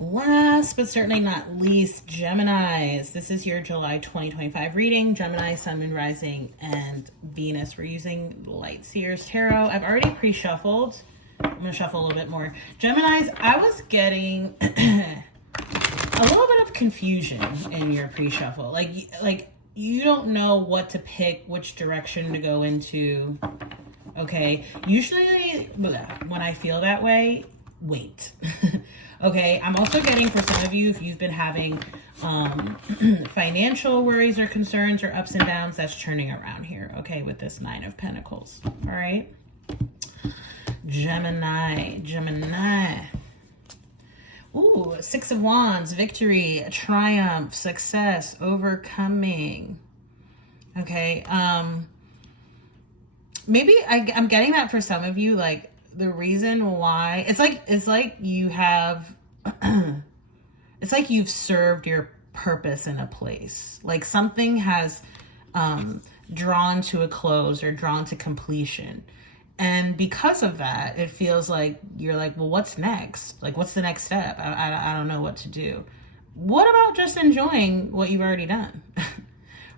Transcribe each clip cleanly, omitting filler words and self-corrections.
Last but certainly not least, Geminis. This is your July 2025 reading. Gemini, Sun, Moon, Rising, and Venus. We're using Light Seers Tarot. I've already pre-shuffled. I'm going to shuffle a little bit more. Geminis, I was getting a little bit of confusion in your pre-shuffle. Like you don't know what to pick, which direction to go into. Okay. Usually when I feel that way, wait. Okay, I'm also getting for some of you, if you've been having financial worries or concerns or ups and downs, that's turning around here, okay, with this Nine of Pentacles, all right? Gemini. Ooh, Six of Wands, victory, triumph, success, overcoming. Okay, maybe I'm getting that for some of you, like, the reason why it's like you have it's like you've served your purpose in a place, like something has drawn to a close or drawn to completion, and because of that it feels like you're like, well, what's next? Like, what's the next step? I don't know what to do. What about just enjoying what you've already done?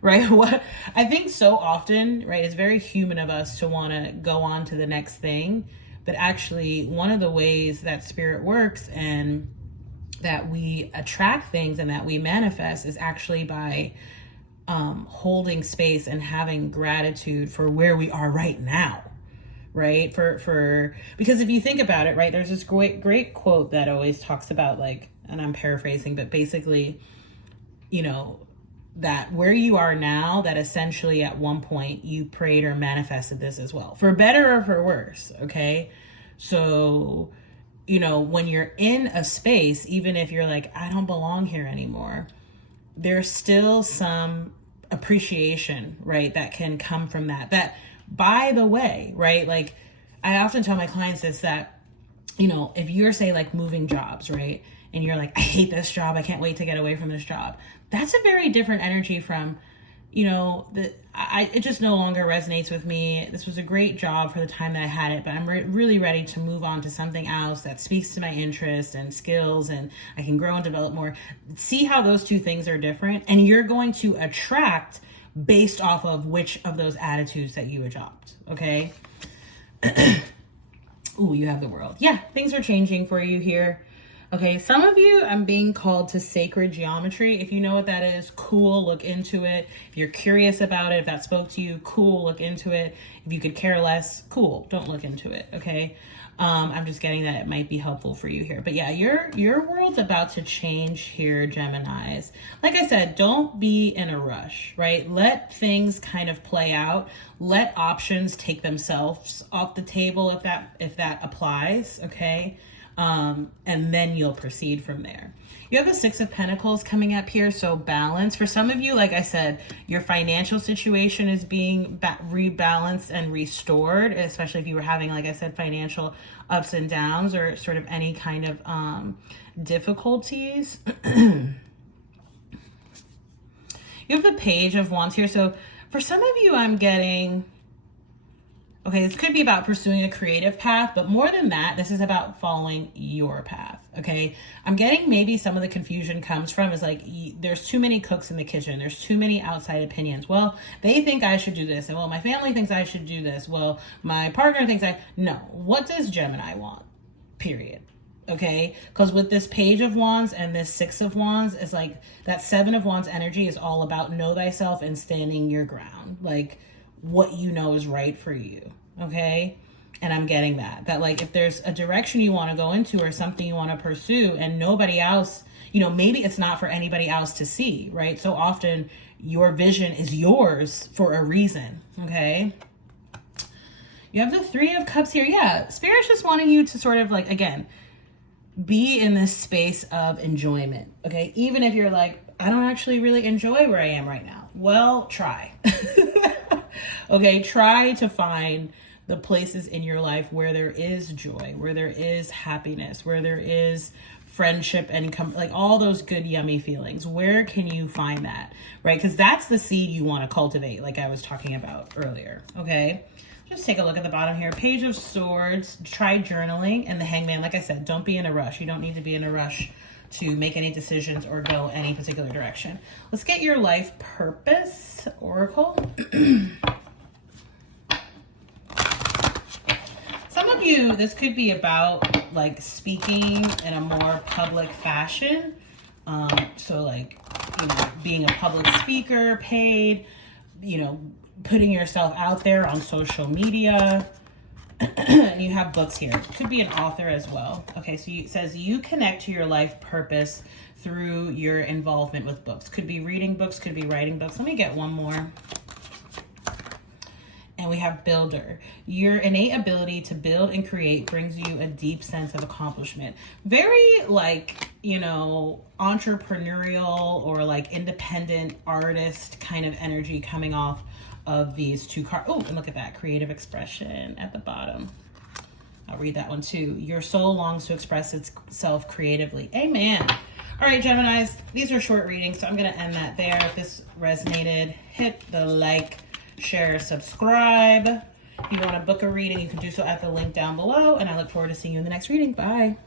Right? What I think so often, right, it's very human of us to want to go on to the next thing. But actually, one of the ways that spirit works and that we attract things and that we manifest is actually by holding space and having gratitude for where we are right now, right? Because if you think about it, right, there's this great quote that always talks about, like, and I'm paraphrasing, but basically, you know, that where you are now, that essentially at one point you prayed or manifested this as well, for better or for worse. Okay. So, you know, when you're in a space, even if you're like, I don't belong here anymore, there's still some appreciation, right, that can come from that, by the way, right? Like, I often tell my clients this, that, you know, if you're, say, like, moving jobs, right, and you're like, I hate this job, I can't wait to get away from this job, that's a very different energy from, you know, it just no longer resonates with me. This was a great job for the time that I had it, but I'm really ready to move on to something else that speaks to my interests and skills, and I can grow and develop more. See how those two things are different, and you're going to attract based off of which of those attitudes that you adopt, okay? Ooh, you have the World. Yeah, things are changing for you here. Okay, some of you, I'm being called to sacred geometry. If you know what that is, cool, look into it. If you're curious about it, if that spoke to you, cool, look into it. If you could care less, cool, don't look into it, okay? I'm just getting that it might be helpful for you here. But yeah, your world's about to change here, Geminis. Like I said, don't be in a rush, right? Let things kind of play out. Let options take themselves off the table if that applies, okay? And then you'll proceed from there. You have the Six of Pentacles coming up here, so balance. For some of you, like I said, your financial situation is being rebalanced and restored, especially if you were having, like I said, financial ups and downs or sort of any kind of difficulties. You have the Page of Wands here, so for some of you, I'm getting... Okay, this could be about pursuing a creative path, but more than that, this is about following your path, okay? I'm getting maybe some of the confusion comes from is like, there's too many cooks in the kitchen. There's too many outside opinions. Well, they think I should do this. And well, my family thinks I should do this. Well, my partner thinks no. What does Gemini want? Period. Okay? Because with this Page of Wands and this Six of Wands, it's like that Seven of Wands energy is all about know thyself and standing your ground. Like, what you know is right for you, okay? And I'm getting that like, if there's a direction you want to go into or something you want to pursue and nobody else, you know, maybe it's not for anybody else to see, right? So often your vision is yours for a reason, okay? You have the Three of Cups here. Yeah, Spirit's just wanting you to sort of, like, again, be in this space of enjoyment, okay? Even if you're like, I don't actually really enjoy where I am right now. Well, try. Okay, try to find the places in your life where there is joy, where there is happiness, where there is friendship and like all those good, yummy feelings. Where can you find that, right? Because that's the seed you want to cultivate, like I was talking about earlier, okay? Just take a look at the bottom here. Page of Swords, try journaling, and the Hangman. Like I said, don't be in a rush. You don't need to be in a rush to make any decisions or go any particular direction. Let's get your life purpose, Oracle. Some of you, this could be about like speaking in a more public fashion. So like, you know, being a public speaker, paid, you know, putting yourself out there on social media. And you have books here. Could be an author as well. Okay, so it says you connect to your life purpose through your involvement with books. Could be reading books, could be writing books. Let me get one more. And we have builder. Your innate ability to build and create brings you a deep sense of accomplishment. Very like, you know, entrepreneurial or like independent artist kind of energy coming off of these two cards. Oh, and look at that, creative expression at the bottom. I'll read that one too. Your soul longs to express itself creatively. Amen. All right, Geminis, these are short readings, so I'm going to end that there. If this resonated, hit the like, share, subscribe. If you want to book a reading, you can do so at the link down below, and I look forward to seeing you in the next reading. Bye.